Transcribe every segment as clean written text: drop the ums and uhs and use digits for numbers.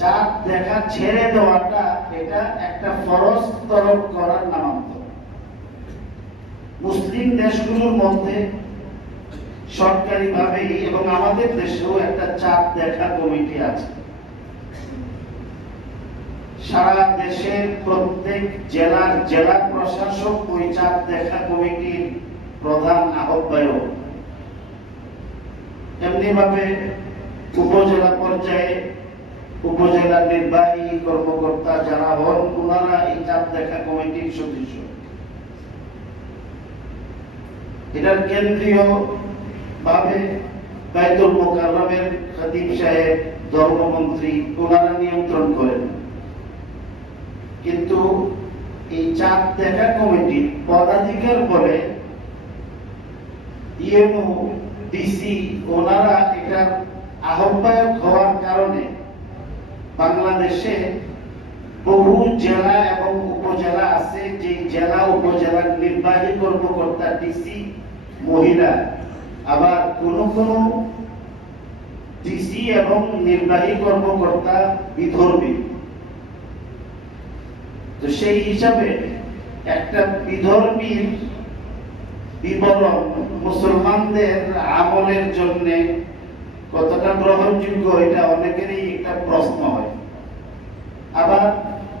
চাঁদ দেখা ছেড়ে দেওয়াটা এটা একটা ফরজ তরক করার নামান্তর। মুসলিম দেশগুলোর মধ্যে সরকারিভাবে এবং আমাদের দেশেও একটা চাঁদ দেখা কমিটি আছে। সারা দেশের প্রত্যেক জেলার জেলা প্রশাসক ওই চাঁদ দেখা কমিটির প্রধান আহ্বায়ক। এমনি ভাবে উপজেলা পর্যায়ে উপজেলা নির্বাহী কর্মকর্তা যারা হন ওনারা এই চাঁদ দেখা কমিটির সদস্য। এটার কেন্দ্রীয় ভাবে বাইতুল মুকাররমের খতিব সাহেব, ধর্মমন্ত্রী ওনারা নিয়ন্ত্রণ করেন। কিন্তু এই চাঁদ দেখা কমিটির পদাধিকার বলে ইএমও, ডিসি ওনারা এটার আহ্বায়ক হওয়ার কারণে বাংলাদেশে বহু জেলা এবং উপজেলা আছে, যে জেলা উপজেলার নির্বাহী কর্মকর্তা ডিসি মহিলা, আবার কোন কোন ডিসি এবং নির্বাহী কর্মকর্তা বিধর্মী। তো সেই হিসাবে একটা বিধর্মীর বিবরণ মুসলমানদের আমলের জন্য কতটা গ্রহণযোগ্য এটা অনেকেরই একটা প্রশ্ন হয়। আবার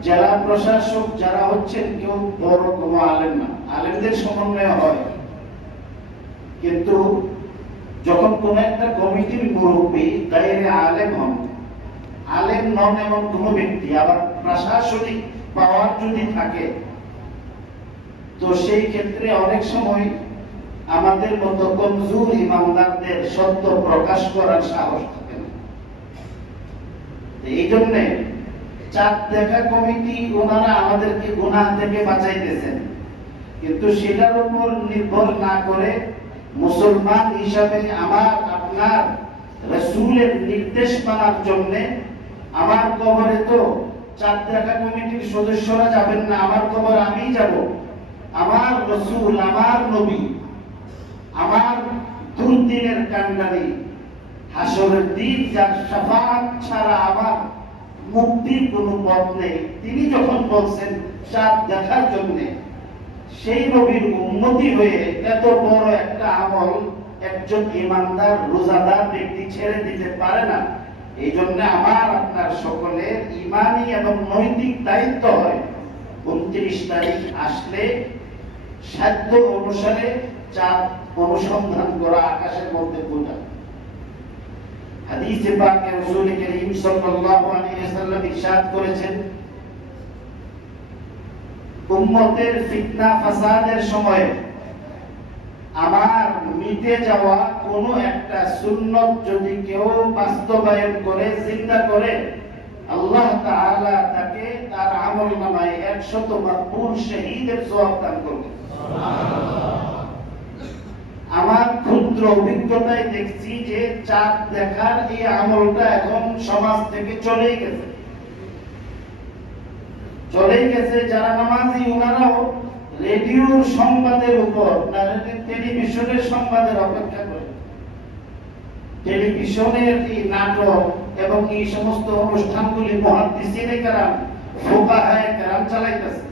জেলা প্রশাসক যারা হচ্ছেন কেউ বড় কোনো আলেম না, আলেমদের সমন্বয় হয়, কিন্তু যখন কোন একটা কমিটির মুরব্বী গায়রে আলেম হন, আলেম নন এমন কোন ব্যক্তি আবার প্রশাসনিক পাওয়ার যদি থাকে, তো সেই ক্ষেত্রে অনেক সময় আমাদের মতো কমজোর ইমানদারদের সত্য প্রকাশ করার সাহস থাকে না। এই জন্য চাঁদ দেখা কমিটি ওনারা আমাদেরকে গুনাহ থেকে বাঁচাইতেছেন, কিন্তু সেটার উপর নির্ভর না করে মুসলমান হিসাবে আমার আপনার রাসূলের নির্দেশ মানার জন্য আমার কবরে তো চাঁদ দেখা কমিটির সদস্যরা যাবেন না, আমার কবর আমিই যাব। আমার রাসূল, আমার নবী, আমার দুর্দিনের কান্ডারি, হাসরের দিন যার শাফাআত ছাড়া আমার মুক্তির কোনো পথ নেই, তিনি যখন বলছেন চাঁদ দেখার জন্য, সেই নবীর উম্মতি হয়ে এত বড় একটা আমল একজন ইমানদার রোজাদার ব্যক্তি ছেড়ে দিতে পারে না। এই জন্য আমার আপনার সকলের ইমানি এবং নৈতিক দায়িত্ব হয় 29 তারিখ আসলে সাধ্য অনুসারে চাঁদ অনুসন্ধান করা, আকাশের মধ্যে খোঁজা। হাদিসে পাকে রাসূল করিম সাল্লাল্লাহু আলাইহি ওয়াসাল্লাম ইরশাদ করেছেন, উম্মতের ফিতনা ফাসাদের সময় আমার মিটে যাওয়া কোন একটা সুন্নত যদি কেউ বাস্তবায়ন করে, জিন্দা করে, আল্লাহ তাআলা তাকে তার আমলনামায় 100 মাকবুল শহীদের সওয়াব দান করবেন। আমার ক্ষুদ্র অভিজ্ঞতায় দেখছি যে চাঁদ দেখার এই আমলটা এখন সমাজ থেকে চলেই গেছে। যারা নামাজি ওনারাও রেডিওর সংবাদের উপর না টেলিভিশনের সংবাদের অপেক্ষা করে টেলিভিশনের এই নাটক এবং এই সমস্ত অনুষ্ঠানগুলি মুহাদ্দিসিনে কেরাম, ফুকাহায়ে কেরাম চালাইতেছে।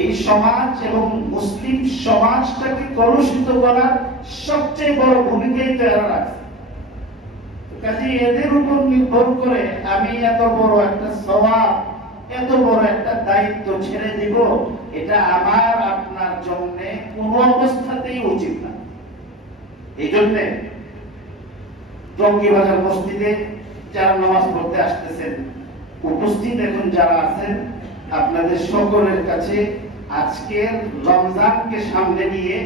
এই সমাজ এবং মুসলিম সমাজটাকে কলুষিত করার সবচেয়ে বড় ভূমিকাই তো এরা রাখছে। কাজে এদের উপর নির্ভর করে আমি এত বড় একটা সওয়াব, এত বড় একটা দায়িত্ব ছেড়ে দিব, এটা আমার আপনার জন্য কোনো অবস্থাতেই উচিত না। এই জন্য টঙ্গীবাজার মসজিদে যারা নামাজ পড়তে আসতেছেন, উপস্থিত এখন যারা আছেন, আপনাদের সকলের কাছে আজকের রমজানকে সামনে নিয়ে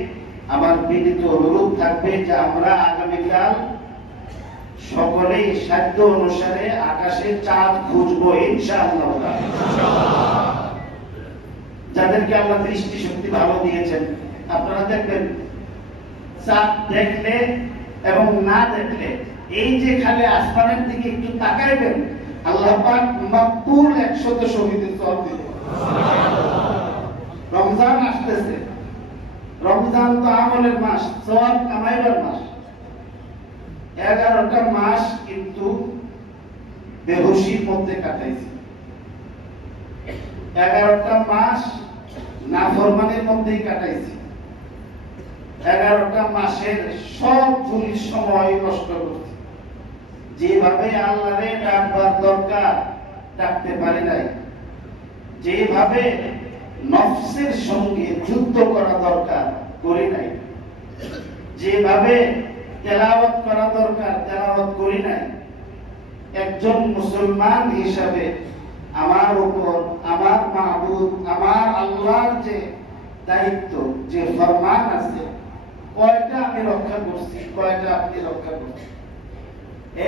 আমার বিনীত অনুরোধ থাকবে যে আমরা আগামীকাল সকলেই সাধ্য অনুসারে আকাশে চাঁদ খুঁজবো ইনশাআল্লাহ। যাদেরকে আল্লাহ দৃষ্টি শক্তি ভালো দিয়েছেন, আপনারা দেখবেন চাঁদ দেখলে এবং না দেখলে এই যে খালি আসমানের দিকে একটু তাকাইবেন, আল্লাহ পাক মাকবুল 100 শহীদের সওয়াব দিবেন। রমজান আসতেছে, রমজান তো আমলের মাস, সওয়াব কামাইবার মাস। 11টা মাস কিন্তু বেহুশির মধ্যে কাটাইছি, 11টা মাস নাফরমানের মধ্যেই কাটাইছি, 11টা মাসের সব চুরির সময় নষ্ট করছি। যেভাবে আল্লাহরে ডাকবার দরকার ডাকতে পারি নাই, যেভাবে নফসের সঙ্গে যুদ্ধ করা দরকার করি নাই, যেভাবে তেলাওয়াত করা দরকার তেলাওয়াত করি নাই। একজন মুসলমান হিসাবে আমার উপর আমার মাহবুব আমার আল্লাহর যে দায়িত্ব, যে ফরমান আছে, কয়টা আমি রক্ষা করছি, কয়টা আপনি রক্ষা করছেন?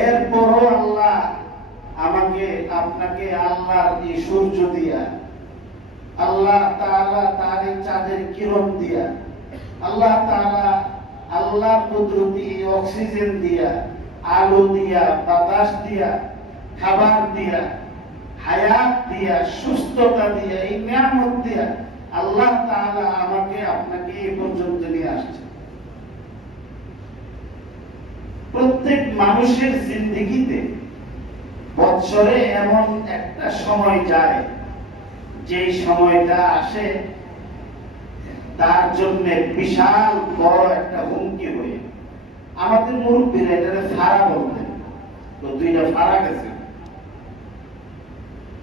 এরপরও আল্লাহ আমাকে আপনাকে আল্লাহর এই সূর্য দিয়া, আল্লাহ তাআলা তার এই চাঁদের কিরণ দিয়া, আল্লাহ তাআলা আল্লাহর কুদরতি অক্সিজেন দিয়া, আলো দিয়া, বাতাস দিয়া, খাবার দিয়া, হায়াত দিয়া, সুস্থতা দিয়া, এই নিয়ামত দিয়া আল্লাহ তাআলা আমাকে আপনাকে এই পর্যন্ত নিয়ে আসছে। প্রত্যেক মানুষের জিন্দেগিতে বৎসরে এমন একটা সময় যায়, যে সময়টা আসে তার জন্য বিশাল বড় একটা হুমকি হয়ে। আমাদের মুরব্বীরা এটাকে ফাড়া বলতেন, তো দুইটা ফাড়া গেছে,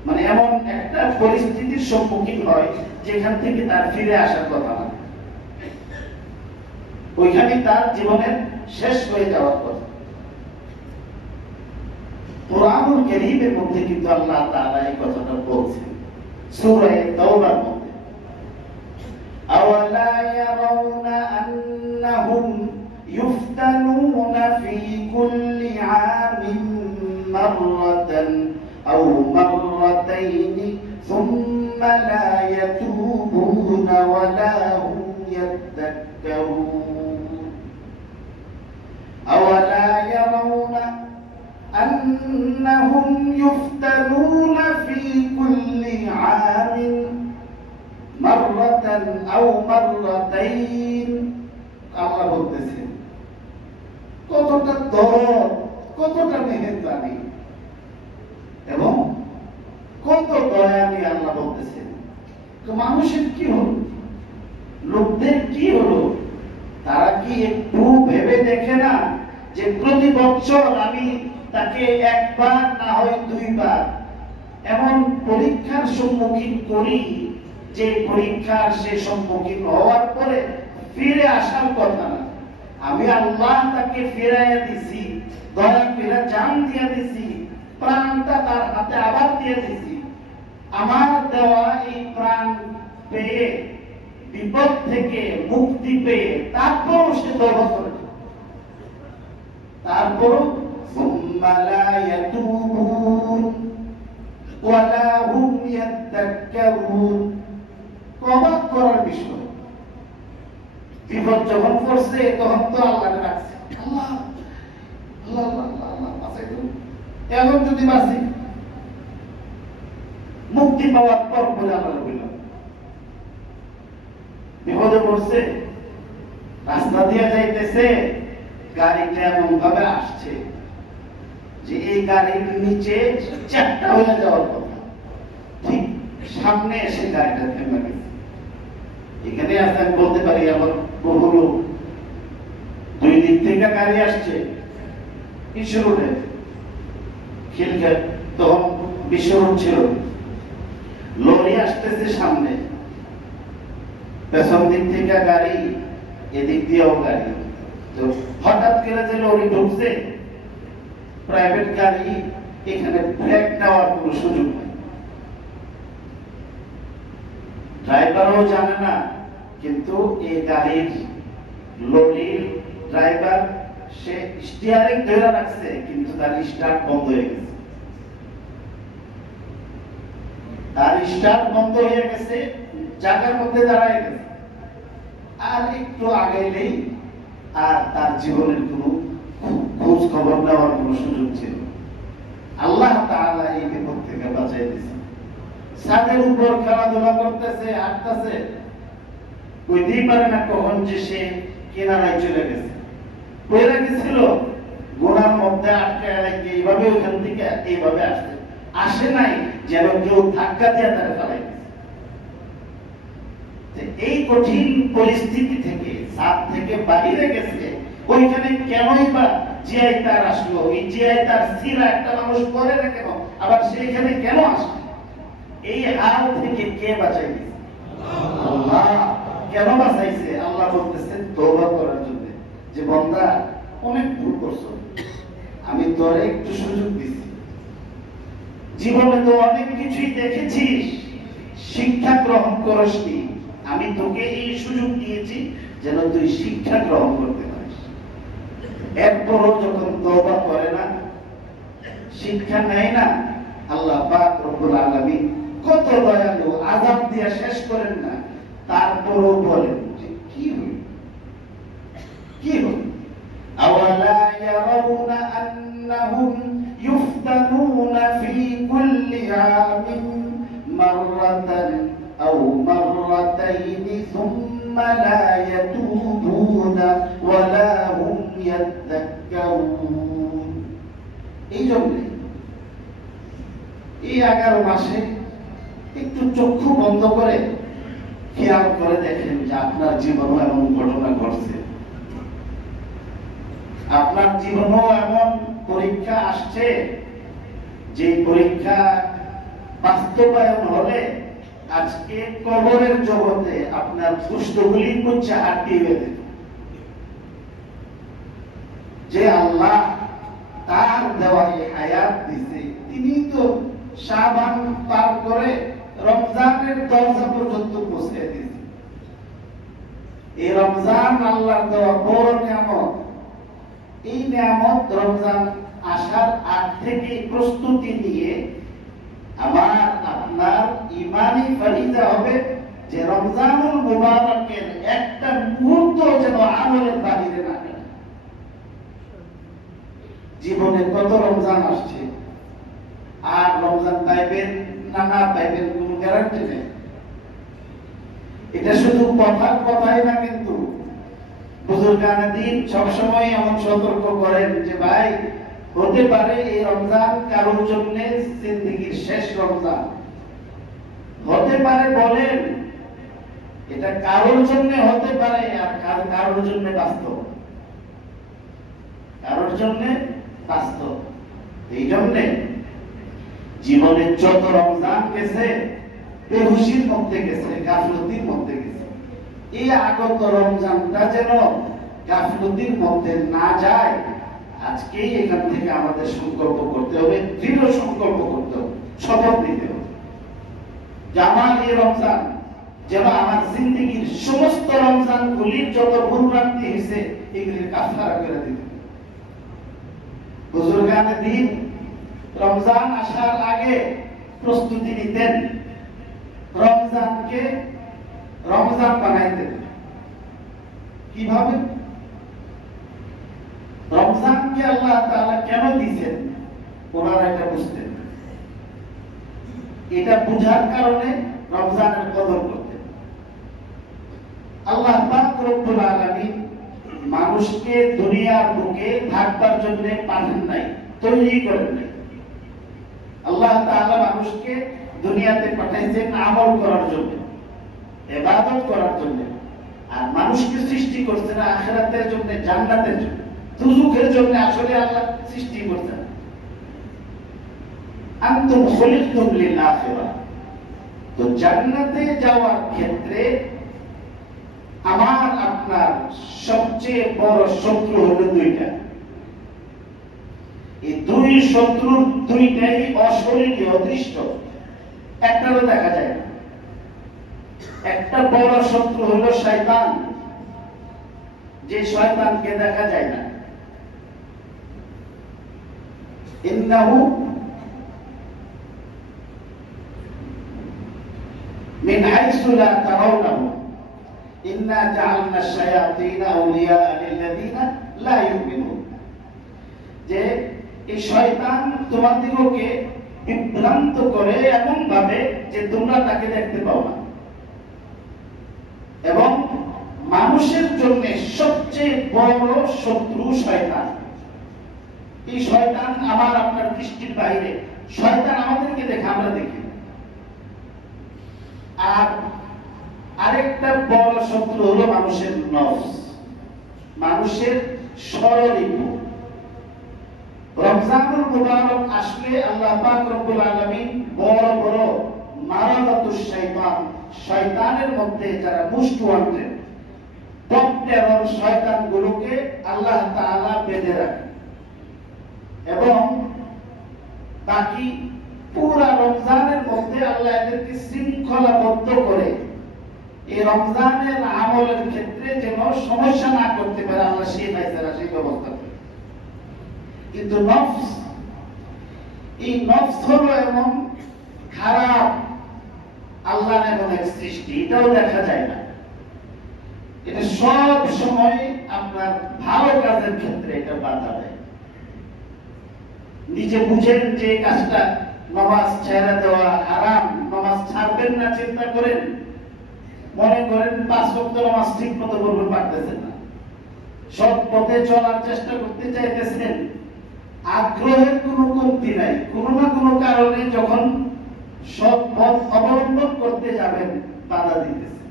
মানে এমন একটা পরিস্থিতির সম্মুখীন হয় যেখান থেকে তার ফিরে আসার কথা না, ওইখানে তার জীবনের শেষ হয়ে যাওয়ার কথা। কুরআনুল কারীমের মধ্যে কিন্তু আল্লাহ তাআলা এই কথাটা বলছেন সূরা তাওবার মধ্যে, আওয়ালা ইয়ারাউনা আন্নাহুম ইফতানুনা ফি কুল্লি আমিন মাররাতান আও মাররাতাইনি সুম্মা লা ইয়াতুবুনা ওয়া লা হুম ইয়াতাক্কারুন। আওয়ালা ইয়ারাউনা أنهم يفتنون في كل عام مرة أو مرتين। আল্লাহ বলতেছেন কতটা দরদ, কতটা মেহেরবানি এবং কত দয়ামী। আল্লাহ বলতেছেন তো মানুষের কি হলো, লোকদের কি হলো? তারা কি একটু ভেবে দেখে না যে প্রতি বছর আমি তাকে একবার না হয় দুইবার এমন পরীক্ষার সম্মুখীন করি, যে পরীক্ষার সে সম্মুখীন হওয়ার পরে ফিরে আসার কথা না। আমি আল্লাহ তাকে ফিরাইয়া দিছি, দয়া করে জান দিয়ে দিছি, প্রাণটা তার হাতে আবার দিয়ে দিছি। আমার দেওয়া এই প্রাণ পেয়ে, বিপদ থেকে মুক্তি পেয়ে তারপরও সে তওবা করে, তারপরও ثم لا يتوبون ولا هم يذكرون। তওবা করার বিষয়, বিপদ যখন পড়ছে তখন তো আল্লাহকে ডাকছে, আল্লাহ আল্লাহ আল্লাহ আল্লাহ বাঁচাই দিন, এখন যদি বাঁচি মুক্তি পাওয়ার পর বলে আল্লাহ বললাম। বিপদে পড়ছে, রাস্তা দিয়ে যাইতেছে, গাড়িটা এমন ভাবে আসছে যে এই গাড়ির নিচে চারটা হয়ে যাওয়ার কথা, ঠিক সামনে এসে গাড়িটা থেমে গেছে। এখানে আসতে আমি বলতে পারি আমার বহু লোক, দুই দিক থেকে গাড়ি আসছে, বিশ্ব রোডে খিলগাঁও তখন বিশ্ব রোড ছিল, লরি আসতেছে সামনে, পেছন দিক থেকে গাড়ি, এদিক দিয়েও গাড়ি। তো হঠাৎ করে যে লরি ঢুকছে, প্রাইভেট গাড়ি, এখানে ব্রেক নেওয়ার কোন সুযোগ নেই, ড্রাইভারও জানে না, কিন্তু এই গাড়ির লরির ড্রাইভার সে স্টিয়ারিং ধরে রাখছে, কিন্তু তার স্টার্ট বন্ধ হয়ে গেছে, তার স্টার্ট বন্ধ হয়ে গেছে, জায়গার মধ্যে দাঁড়ায় গেছে। আর একটু আগাইলেই আর তার জীবনের কোনো খোঁজ খবর নেওয়ার কোন সুযোগ ছিল। আল্লাহ তাআলা এই বিপদ থেকে বাঁচাই দিয়েছে। ছাদের উপর খেলাধুলা করতেছে, হাঁটতেছে, বুঝতেই পারে না কখন যে সে কিনারায় চলে গেছে, পড়ে গেছিল, গুনার মধ্যে আটকায় রেখে এইভাবে ওখান থেকে এইভাবে আসে নাই যেন কেউ ধাক্কা দিয়ে তারা ফেলাই। এই কঠিন পরিস্থিতি থেকে সাপ থেকে বাইরে গেছে, ওইখানে কেনই বা জিআই তার আসলো? এই জিআই তার সিরা একটা মানুষ করে না কেন, আবার সেইখানে কেন আসলো? এই হাল থেকে কে বাঁচাইছে? আল্লাহ। কেন বাঁচাইছে? আল্লাহ বলতেছেন তওবা করার জন্য, যে বান্দা অনেক ভুল করছো, আমি তোরে একটু সুযোগ দিছি, জীবনে তো অনেক কিছুই দেখেছিস, শিক্ষা গ্রহণ করসনি, আমি তোকে এই সুযোগ দিয়েছি যেন তুই শিক্ষা গ্রহণ করতে পারিস। এরপরও যখন তওবা করে না, শিক্ষা নেয় না, আল্লাহ পাক রব্বুল আলামিন কত দয়ালু, আযাব দিয়ে শেষ করেন না, তারপরও বলেন যে কি হলো, কি হলো? আওয়ালা ইয়ারাউনা আন্নাহুম ইফতানুনা ফি কুল্লি আমিন মাররাতান আও মাররাতাইনি সুম্মা লা ইয়াতুবুনা ওয়া লা হুম ইয়াযাক্কারুন। এই জন্য এই 11 মাসে একটু চক্ষু বন্ধ করে খেয়াল করে দেখেন যে আপনার জীবনে এমন ঘটনা ঘটছে, আপনার জীবনেও এমন পরীক্ষা আসছে, যে পরীক্ষা বাস্তবায়ন হলে আজকে কবরের জগতে আপনার পুষ্টগুলি করছে হাঁটিয়ে বেঁধে। যে আল্লাহ তার দেওয়া হায়াত দিছে, তিনি তো শাবান পার করে রমজানের দরজা পর্যন্ত পৌঁছে দিয়েছে। এই রমজান আল্লাহর দেওয়া বড় নিয়ামত। এই নিয়ামত রমজান আসার আগ থেকে প্রস্তুতি নিয়ে আমার আপনার ইমানি ফরিজা হবে যে রমজানুল মুবারকের একটা মুহূর্ত যেন আমলের বাহিরে না যায়। জীবনে কত রমজান আসছে, আর রমজান পাইবেন না পাইবেন কোন গ্যারান্টি নেই। এটা শুধু কথার কথাই না, কিন্তু বুজুর্গানে দ্বীন সবসময় এমন সতর্ক করেন যে ভাই, হতে পারে এই রমজান কারোর জন্য জিন্দেগির শেষ রমজান হতে পারে। বলেন এটা কারোর জন্য হতে পারে, আর কারোর জন্য বাস্তব, কারোর জন্য বাস্তব। এই জন্য জীবনে যত রমজান গেছে বেহুশির মধ্যে গেছে, গাফলতির মধ্যে গেছে, এই আগত রমজানটা যেন গাফলতির মধ্যে না যায়, আজকেই এখান থেকে আমাদের সংকল্প করতে হবে, দৃঢ় সংকল্প করতে হবে, শপথ নিতে হবে যে আমার এই রমজান যেন আমার জিন্দেগির সমস্ত রমজানগুলির যত ভুলভ্রান্তি হয়েছে এগুলির কাফারা করে দিতে। বুজুর্গানে দ্বীন রমজান আসার আগে প্রস্তুতি নিতেন, রমজানকে রমজান বানাইতেন। কিভাবে? রমজানকে আল্লাহ তাআলা কেন দিয়েছেন ওনারা এটা বুঝতেন, এটা বুঝার কারণে রমজানের কদর করতেন। আল্লাহ পাক রব্বুল আলামিন মানুষকে দুনিয়ার বুকে থাকবার জন্য পাঠান নাই, তৈরি করেন নাই। আল্লাহ তাআলা মানুষকে দুনিয়াতে পাঠাইছেন আমল করার জন্য, ইবাদত করার জন্য। আর মানুষকে সৃষ্টি করছেন আখিরাতের জন্য, জান্নাতের জন্য, দুজুকের জন্য আসলে আল্লাহ সৃষ্টি করছেন। আনতুম খুলিকতুম লিল আখিরাহ। তো জান্নাতে যাওয়ার ক্ষেত্রে আমার আপনার সবচেয়ে বড় শত্রু হলো দুইটা। এই দুই শত্রুর দুইটাই অশরীরী, অদৃষ্ট, একটারও দেখা যায় না। একটা বড় শত্রু হলো শয়তান, যে শয়তানকে দেখা যায় না। ইন্নাহু মিন হাইসু লা তারাউনাহু ইন্না জাআলনা আশ-শায়াতিনা আউলিয়া লিল্লাযিনা লা ইউমিনুন। যে এই শয়তান তোমাদেরকে বিভ্রান্ত করে এমন ভাবে যে তোমরা তাকে দেখতে পাও না, এবং মানুষের জন্য সবচেয়ে বড় শত্রু শয়তান। এই শয়তান আমার আপনার দৃষ্টির বাইরে। শয়তান আমাদেরকে দেখে, আমরা দেখি। আর আরেকটা বড় শত্রু হলো মানুষের নফস, মানুষের স্বরলিপি। রমজানুল মুবারক আসলে আল্লাহ পাক রব্বুল আলামিন বড় বড় মারাদাতুশ শাইতান, শয়তানের মধ্যে যারা মোস্ট ওয়ান্টেড টপ টেরর শয়তানগুলোকে আল্লাহ তাআলা বেঁধে রাখেন এবং বাকি পুরা রমজানের মধ্যে আল্লাহ এদেরকে শৃঙ্খলাবদ্ধ করে এই রমজানের আমলের ক্ষেত্রে যেন সমস্যা না করতে পারে, আল্লাহ সেই ফায়সালা, সেই ব্যবস্থা করে। কিন্তু নফস, এই নফস হলো এমন খারাপ, আল্লাহর এমন এক সৃষ্টি, এটাও দেখা যায় না। এটা সব সময় আপনার ভালো কাজের ক্ষেত্রে এটা বাধা দেয়। নিজে বুঝেন যে কাজটা নামাজ ছেড়ে দেওয়া হারাম, নামাজ ছাড়বেন না, চিন্তা করেন, মনে করেন 5 ওয়াক্ত নামাজ ঠিক মতো পড়তে পারতেছেন না, সৎ পথে চলার চেষ্টা করতে চাইতেছেন, আগ্রহের কোনো কমতি নাই, কোনো না কোনো কারণে যখন সৎ পথ অবলম্বন করতে যাবেন বাধা দিতেছে।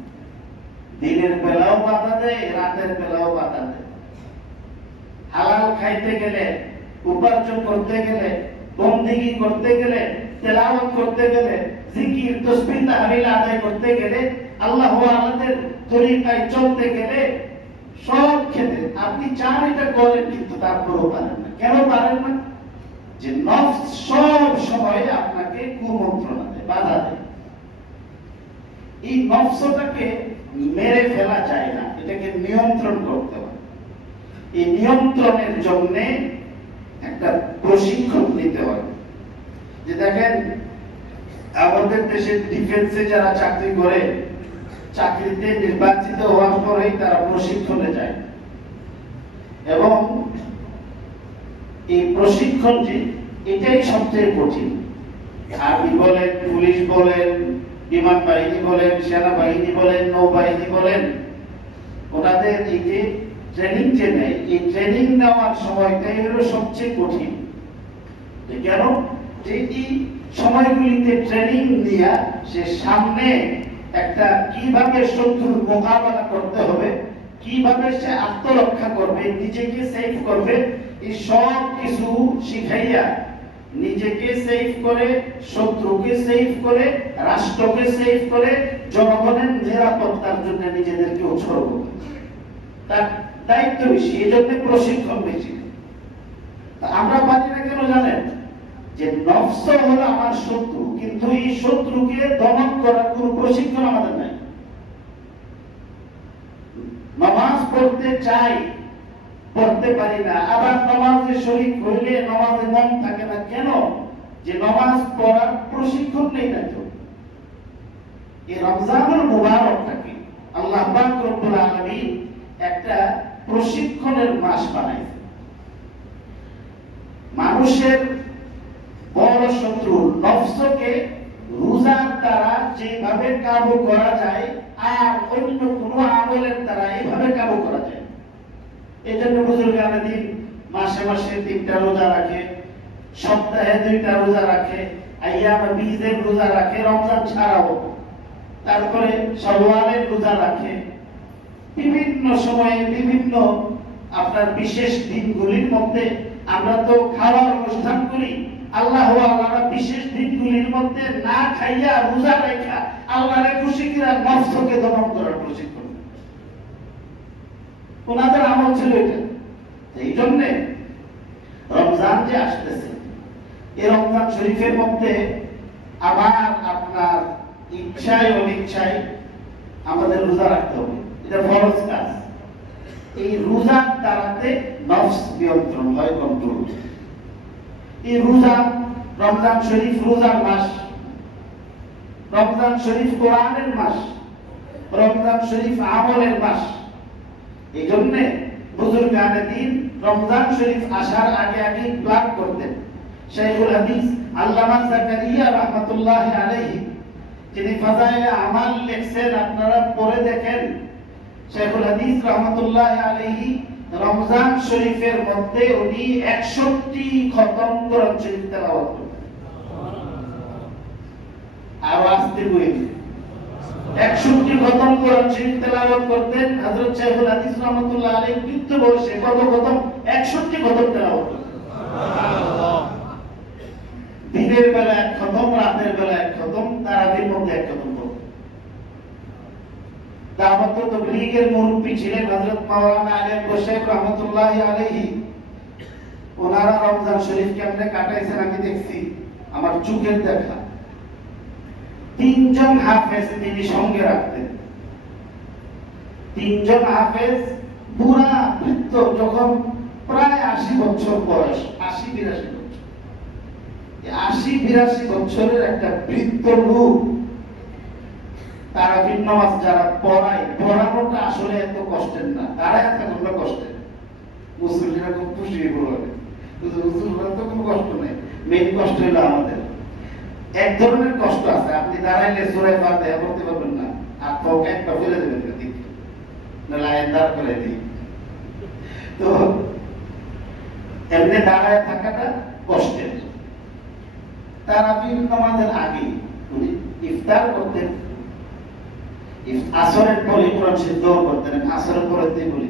দিনের বেলাও বাধা দেয়, রাতের বেলাও বাধা দেয়। হালাল খাইতে গেলে, উপার্জন করতে গেলে, বন্দেগী করতে গেলে, তেলাওয়াত করতে গেলে, জিকির তাসবিহ তাহলিল আদায় করতে গেলে, আল্লাহ আল্লাহর তরিকায় চলতে গেলে, সব ক্ষেত্রে আপনি চান এটা করেন, কিন্তু তারপরও পারেন না। কেন পারেন না? যে নফস সব সময় আপনাকে কুমন্ত্রণা দেয়, বাধা দেয়। এই নফসটাকে মেরে ফেলা যায় না, এটাকে নিয়ন্ত্রণ করতে হয়। এই নিয়ন্ত্রণের জন্য একটা প্রশিক্ষণ নিতে হয়। যে দেখেন, আমাদের দেশের ডিফেন্সে যারা চাকরি করে, চাকরিতে নির্বাচিত হওয়ার পরেই তারা প্রশিক্ষণে যায় এবং এই প্রশিক্ষণ যে এটাই সবচেয়ে কঠিন। আর্মি বলেন, পুলিশ বলেন, বিমান বাহিনী বলেন, সেনাবাহিনী বলেন, নৌবাহিনী বলেন, ওনাদের এই যে ট্রেনিং যে নেয়, এই ট্রেনিং নেওয়ার সময়টাই হলো সবচেয়ে কঠিন। কেন? যে এই সময়গুলিতে ট্রেনিং নিয়ে সে সামনে একটা কিভাবে শত্রুর মোকাবেলা করতে হবে, কিভাবে সে আত্মরক্ষা করবে, নিজেকে সেভ করবে, এই সব কিছু শিখাইয়া নিজেকে সেভ করে, শত্রুকে সেভ করে, রাষ্ট্রকে সেভ করে, জনগণের নিরাপত্তার জন্য নিজেদেরকে উৎসর্গ করে। তার দায়িত্ব বেশি, এই জন্য প্রশিক্ষণ বেশি। আমরা পারি না কেন জানেন? যে নফস হলো আমার শত্রু, কিন্তু এই শত্রুকে দমন করার কোন প্রশিক্ষণ আমাদের নাই। নামাজ পড়তে চাই, পড়তে পারি না, আবার নামাজে শরীক হইলে নামাজে মন থাকে না। কেন? যে নামাজ পড়ার প্রশিক্ষণ নেই না। তো এই রমজানুল মুবারকটাকে আল্লাহ পাক রব্বুল আলামিন একটা প্রশিক্ষণের মাস বানাইছে। মানুষের বড় শত্রু নফসকে রোজার দ্বারা যেভাবে কাবু করা যায় আর অন্য কোনো আমলের দ্বারা এইভাবে কাবু করা যায়। এই জন্য বুজুর্গানে দিন মাসে মাসে 3টা রোজা রাখে, সপ্তাহে 2টা রোজা রাখে, আইয়ামে বীজের রোজা রাখে, রমজান ছাড়াও, তারপরে শাওয়ালের রোজা রাখে। বিভিন্ন সময়ে বিভিন্ন আপনার বিশেষ দিনগুলির মধ্যে আমরা তো খাওয়ার অনুষ্ঠান করি। আল্লাহ আল্লাহরা বিশেষ দিনগুলির মধ্যে না খাইয়া রোজা রেখা আল্লাহরে খুশি করার, নফসকে দমন করার প্রশিক্ষণ ওনাদের আমল ছিল এটা। এই জন্যে রমজান যে আসতেছে, এই রমজান শরীফের মধ্যে আমার আপনার ইচ্ছায় অনিচ্ছায় আমাদের রোজা রাখতে হবে, এটা ফরজ কাজ। এই রোজার দ্বারাতে নফস নিয়ন্ত্রণ হয়, কন্ট্রোল। এই রোজা, রমজান শরীফ রোজার মাস, রমজান শরীফ কোরআনের মাস, রমজান শরীফ আমলের মাস। এই জন্য বুজুর্গানে দিন রমজান শরীফ আসার আগে আগে প্ল্যান করতেন। শাইখুল হাদিস আল্লামা জাকারিয়া রাহমাতুল্লাহি আলাইহি, যিনি ফাজাইলে আমাল লিখছেন, আপনারা পড়ে দেখেন। শাইখুল হাদিস রাহমাতুল্লাহি আলাইহি রমজান শরীফের মধ্যে উনি 61 খতম কোরআন শরীফ তেলাওয়াত করতেন। আর আস্তে বইতে 61 খতম কোরআন শরীফ তেলাওয়াত করতেন। হযরত শাইখুল হাদিস রাহমাতুল্লাহ আলাইহি বৃদ্ধ বয়সে কত খতম? 61 খতম তেলাওয়াত করতেন। সুবহানাল্লাহ। দিনের বেলা এক খতম, রাতের বেলা এক খতম, তারাবির মধ্যে এক খতম করতেন। দাওয়াত তাবলীগের মুরব্বি ছিলেন হযরত মাওলানা আলী বশাইর রাহমাতুল্লাহি আলাইহি। ওনারা রমজান শরীফ কেমনে কাটাইছেন আমি দেখছি, আমার চোখের দেখা। 3 জন হাফেজ তিনি সঙ্গে রাখতেন। 3 জন হাফেজ পুরা বৃদ্ধ, যখন প্রায় 80 বছর বয়স, 80-82 বছর, 80-82 বছরের একটা বৃদ্ধ লোক তারাবির নামাজ যারা পড়ায়, পড়ানোটা আসলে এত কষ্টের না, তারা এত কষ্টের। মুসলিমরা খুব খুশি বলে হুজুররা তো কোনো কষ্ট নেই, মেইন কষ্ট হলো আমাদের। এক ধরনের কষ্ট আছে, আপনি দাঁড়াইলে সূরা ফাতিহা পড়তে পারবেন না, আর তো একটা ফেলে দেবেন এদিকে, না লাইন দাঁড় করে দিই। তো এমনি দাঁড়ায় থাকাটা কষ্টের। তারাবির নামাজের আগে উনি ইফতার করতেন, আসরের পরে কোরআন শরীফ দওয়া করতেন। আসরের পরে বলি,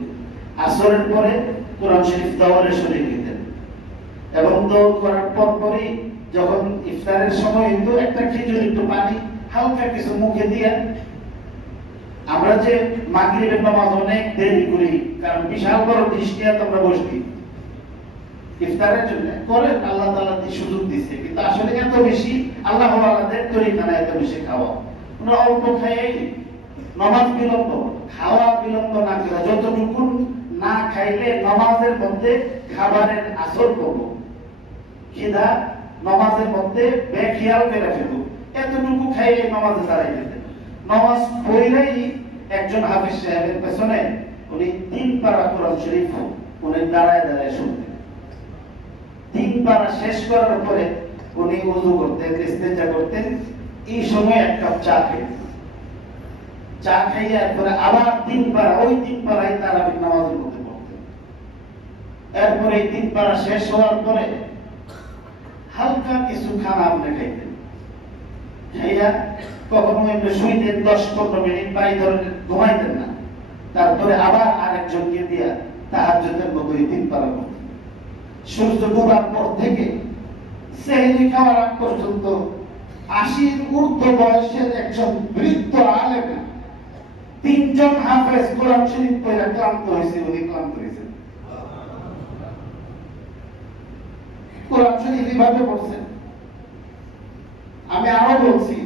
আসরের পরে কোরআন শরীফ দওয়ারে শরীক দিতেন, এবং দওয়া করার পরই যখন ইফতারের সময় হইতো একটা খেজুর, একটু পানি, হালকা কিছু মুখে দিয়ে। আমরা যে মাগরিবের নামাজ অনেক দেরি করি, কারণ বিশাল বড় দৃষ্টি আমরা বসি ইফতারের জন্য, করেন আল্লাহ তাআলা দিয়ে সুযোগ দিচ্ছে, কিন্তু আসলে এত বেশি আল্লাহ ওয়ালাদের তরিকা না, এত বেশি খাওয়া। আমরা অল্প খাইয়েই নামাজ বিলম্ব, খাওয়া বিলম্ব না করে, যতটুকু না খাইলে নামাজের মধ্যে খাবারের আসর করব, খিদা নামাজের মধ্যে বেখিয়াল করে ফেলব, এতটুকু খাইয়ে নামাজে দাঁড়াই যেতেন। নামাজ পড়লেই একজন হাফেজ সাহেবের পেছনে উনি 3 পারা কোরআন শরীফ উনি দাঁড়ায় দাঁড়ায় শুনতেন। 3 পারা শেষ করার পরে উনি ওযু করতেন, ইস্তেঞ্জা করতেন। এই সময় এক কাপ চা খেতেন। চা খাইয়ে এরপরে আবার 3 পারা, ওই 3 পারাই তারাবির নামাজের মধ্যে পড়তেন। এরপরে এই 3 পারা শেষ হওয়ার পরে হালকা কিছু খানা আপনি খাইতেন। খাইয়া কখনো এমনি শুইতেন 10-15 মিনিট, বা এই ধরনের ঘুমাইতেন না। তারপরে আবার আরেকজনকে দিয়া তাহাজ্জুদের মতো এই 3 পারা পড়তেন। সূর্য ডোবার পর থেকে সেহরি খাওয়ার আগ পর্যন্ত 80-র ঊর্ধ্ব বয়সের একজন বৃদ্ধ আলেম, 3 জন হাফেজ কোরআন শরীফ পড়ে ক্লান্ত হয়েছে, উনি ক্লান্ত হয়েছেন। কোরআন শরীফ এইভাবে পড়ছেন। আমি আরো বলছি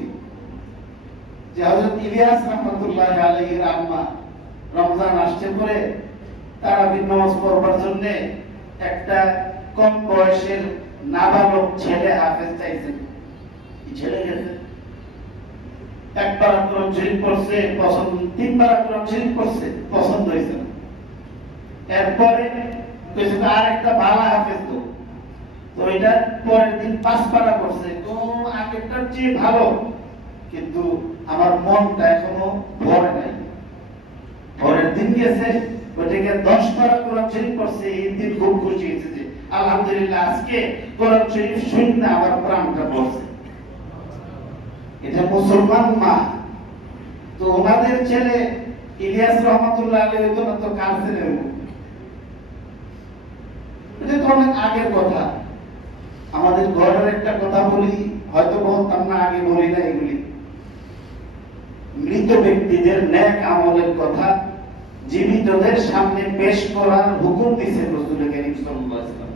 যে হযরত ইলিয়াস রাহমাতুল্লাহ আলাইহির আম্মা রমজান আসছে পরে তারাবির নামাজ পড়বার জন্য একটা কম বয়সের নাবালক ছেলে হাফেজ চাইছেন। ছেলে গেছে, 1 পারা কোরআন শরীফ পড়ছে, পছন্দ, 3 পারা কোরআন শরীফ পড়ছে, পছন্দ হয়েছে না। এরপরে কইছে আর একটা ভালো হাফেজ তো, তো এটা পরের দিন 5 পারা পড়ছে, তো আগেরটার চেয়ে ভালো, কিন্তু আমার মনটা এখনো ভরে নাই। পরের দিন গেছে, ওইটাকে 10 পারা কোরআন শরীফ পড়ছে। এই দিন খুব খুশি হয়েছে যে আলহামদুলিল্লাহ আজকে কোরআন শরীফ শুনতে আমার প্রাণটা পড়ছে। এটা মুসলমান মা। তো ওনাদের ছেলে ইলিয়াস রহমাতুল্লাহ আলাইহি তো কার ছেলে, এটা তো অনেক আগের কথা। আমাদের ঘরের একটা কথা বলি, হয়তো বলতাম না, আগে বলি না এগুলি। মৃত ব্যক্তিদের নেক আমলের কথা জীবিতদের সামনে পেশ করার হুকুম দিয়েছেন রাসূল কারীম সাল্লাল্লাহু আলাইহি ওয়াসাল্লাম।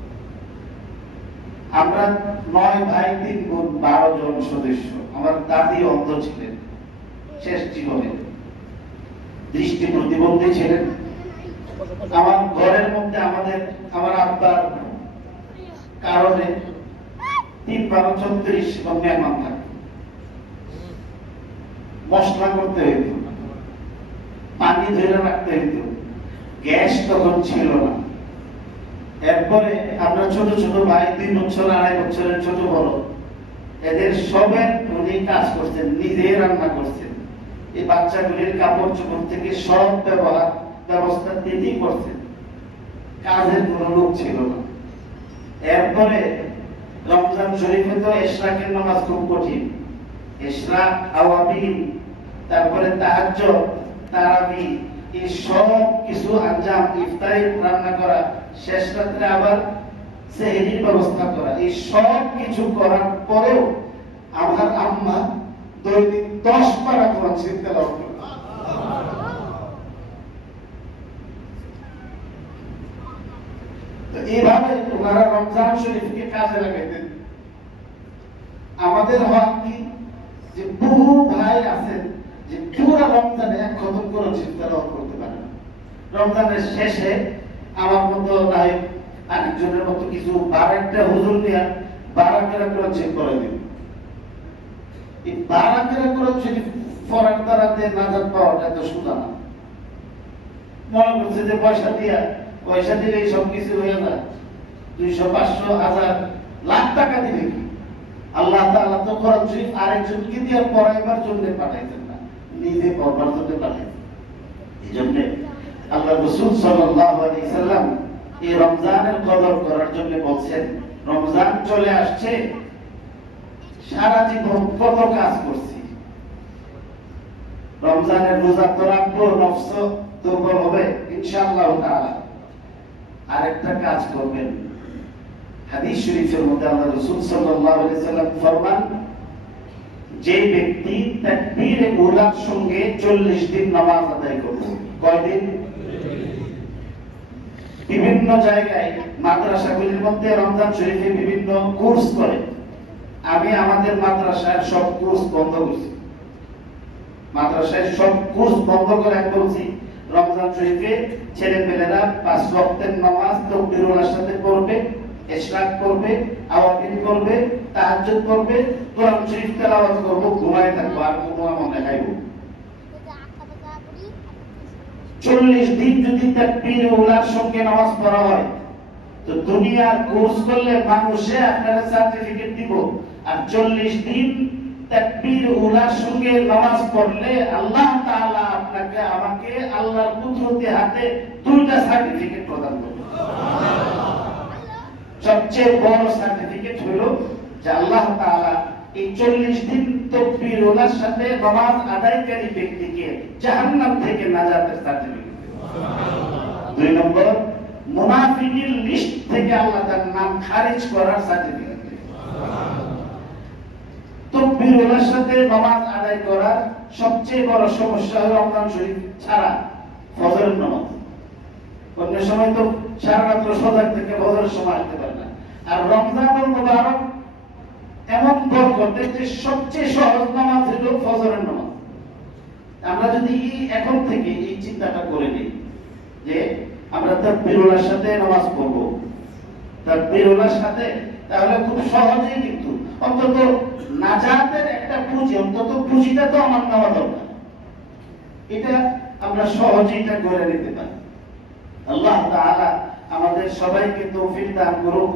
আমরা 9 ভাই 3 বোন 12 জন সদস্য। আমার দাদি অন্ধ ছিলেন, শেষ জীবনে দৃষ্টি প্রতিবন্ধী ছিলেন। আমার ঘরের মধ্যে আমার আব্বার কারণে 3-12-34 মেহমান থাকত। মশলা করতে হইত, পানি ধরে রাখতে হইত, গ্যাস তখন ছিল না। এরপরে আমরা ছোট ছোট ভাই 2 বছর 2.5 বছরের ছোট বড়, এদের সবের উনি কাজ করছেন, নিজে রান্না করছেন। এই বাচ্চাগুলির কাপড় চোপড় থেকে সব ব্যবস্থা তিনি করছেন। কাজের কোনো লোক ছিল না। এরপরে রমজান শরীফে তো ইশরাকের নামাজ খুব কঠিন, ইশরাক, আওয়াবিন, তারপরে তাহাজ্জুদ, তারাবি, এই সব কিছু আঞ্জাম, ইফতারি রান্না করা, শেষ রাত্রে আবার সেহরির ব্যবস্থা করা, এই সব কিছু করার পরেও আমার আম্মা দৈনিক 10 পারা কোরআন শরীফ তেলাওয়াত করে। তো এইভাবে ওনারা রমজান শরীফকে কাজে লাগাইতেন। আমাদের হক কি যে বহু ভাই আছেন যে পুরো রমজানে এক খতম কোরআন শরীফ তেলাওয়াত করতে পারে না। রমজানের শেষে আমার মতো নাই আরেকজনের মতো কিছু 12টা হুজুর নিয়ে 12 করে কোরআন শরীফ পড়াই দিন। এই 12 করে কোরআন শরীফ পড়ার দ্বারাতে নাজাত পাওয়াটা তো সোজা না। মনে করছে যে পয়সা দিলেই সব কিছু হয়ে যায়, 200, 500, 1000, লাখ টাকা দিলে কি? আল্লাহ তাআলা তো কোরআন শরীফ আরেকজনকে দিয়ে পড়াইবার জন্য পাঠাইতেন না, নিজে পড়বার জন্য পাঠাইতেন। এইজন্য আল্লাহ রাসূল সাল্লাল্লাহু আলাইহি সাল্লাম এই রমজানের কদর করার জন্য বলছেন, রমজান চলে আসছে, সারা জীবন কত কাজ করছি, রমজানের রোজা তো রাখবো, নফস দুর্বল হবে ইনশাআল্লাহ তাআলা। আরেকটা কাজ করবেন। হাদিস শরীফের মধ্যে আল্লাহ রাসূল সাল্লাল্লাহু আলাইহি সাল্লাম ফরমান, যে ব্যক্তি তাকবীরে উলার সঙ্গে 40 দিন নামাজ আদায় করবে। কয়দিন? বিভিন্ন জায়গায় মাদ্রাসাগুলির মধ্যে রমজান শরীফে বিভিন্ন কোর্স করে। আমি আমাদের মাদ্রাসার সব কোর্স বন্ধ করছি। মাদ্রাসায় সব কোর্স বন্ধ করে আমি বলছি, রমজান শরীফে ছেলেমেয়েরা 5 ওয়াক্তের নামাজ তাকবীরুল্লাহর সাথে পড়বে, ইশরাক করবে, আওয়াবিন করবে, তাহাজ্জুদ করবে, কোরআন শরীফ তেলাওয়াত করব, ঘুমায় থাকবো, আর কোনো আমল দেখাইব। 40 দিন যদি তাকবীরুল্লাহর সঙ্গে নামাজ পড়া হয়, তো দুনিয়ার কোর্স করলে মানুষে আপনারা সার্টিফিকেট দিব। আর 40 দিন তাকবীরুল্লাহর সঙ্গে নামাজ পড়লে আল্লাহ তাআলা আপনাকে আমাকে আল্লাহর কুদরতি হাতে 2টা সার্টিফিকেট প্রদান করবেন। সবচেয়ে বড় সার্টিফিকেট হলো যে আল্লাহ তাআলা এই 40 দিন তাকবীরুল্লাহর সাথে নামাজ আদায়কারী ব্যক্তিকে জাহান্নাম থেকে নাজাতের সার্টিফিকেট দেবেন। 2 নম্বর, মুনাফিকের লিস্ট থেকে আল্লাহ তার নাম খারিজ করার সার্টিফিকেট দেবেন। তাকবীরুল্লাহর সাথে নামাজ আদায় করার সবচেয়ে বড় সমস্যা হলো রমজান শরীফ ছাড়া ফজরের নামাজ। অন্য সময় তো সারা রাত সজাগ থেকে ফজরের সময় আসতে পারে না। আর রমজানুল মুবারক এমন বরকত যে সবচেয়ে সহজ নামাজ হলো ফজরের নামাজ। আমরা যদি এখন থেকে এই চিন্তাটা করে নিই যে আমরা তাকবীরুল্লাহর সাথে নামাজ পড়ব, তাকবীরুল্লাহর সাথে, তাহলে খুব সহজেই কিন্তু অন্তত নাজাতের একটা পুঁজি, অন্তত পুঁজিটা তো আমার নেওয়া দরকার। এটা আমরা সহজেই এটা করে নিতে পারি। আল্লাহ তাআলা আমাদের সবাইকে তৌফিক দান করুক।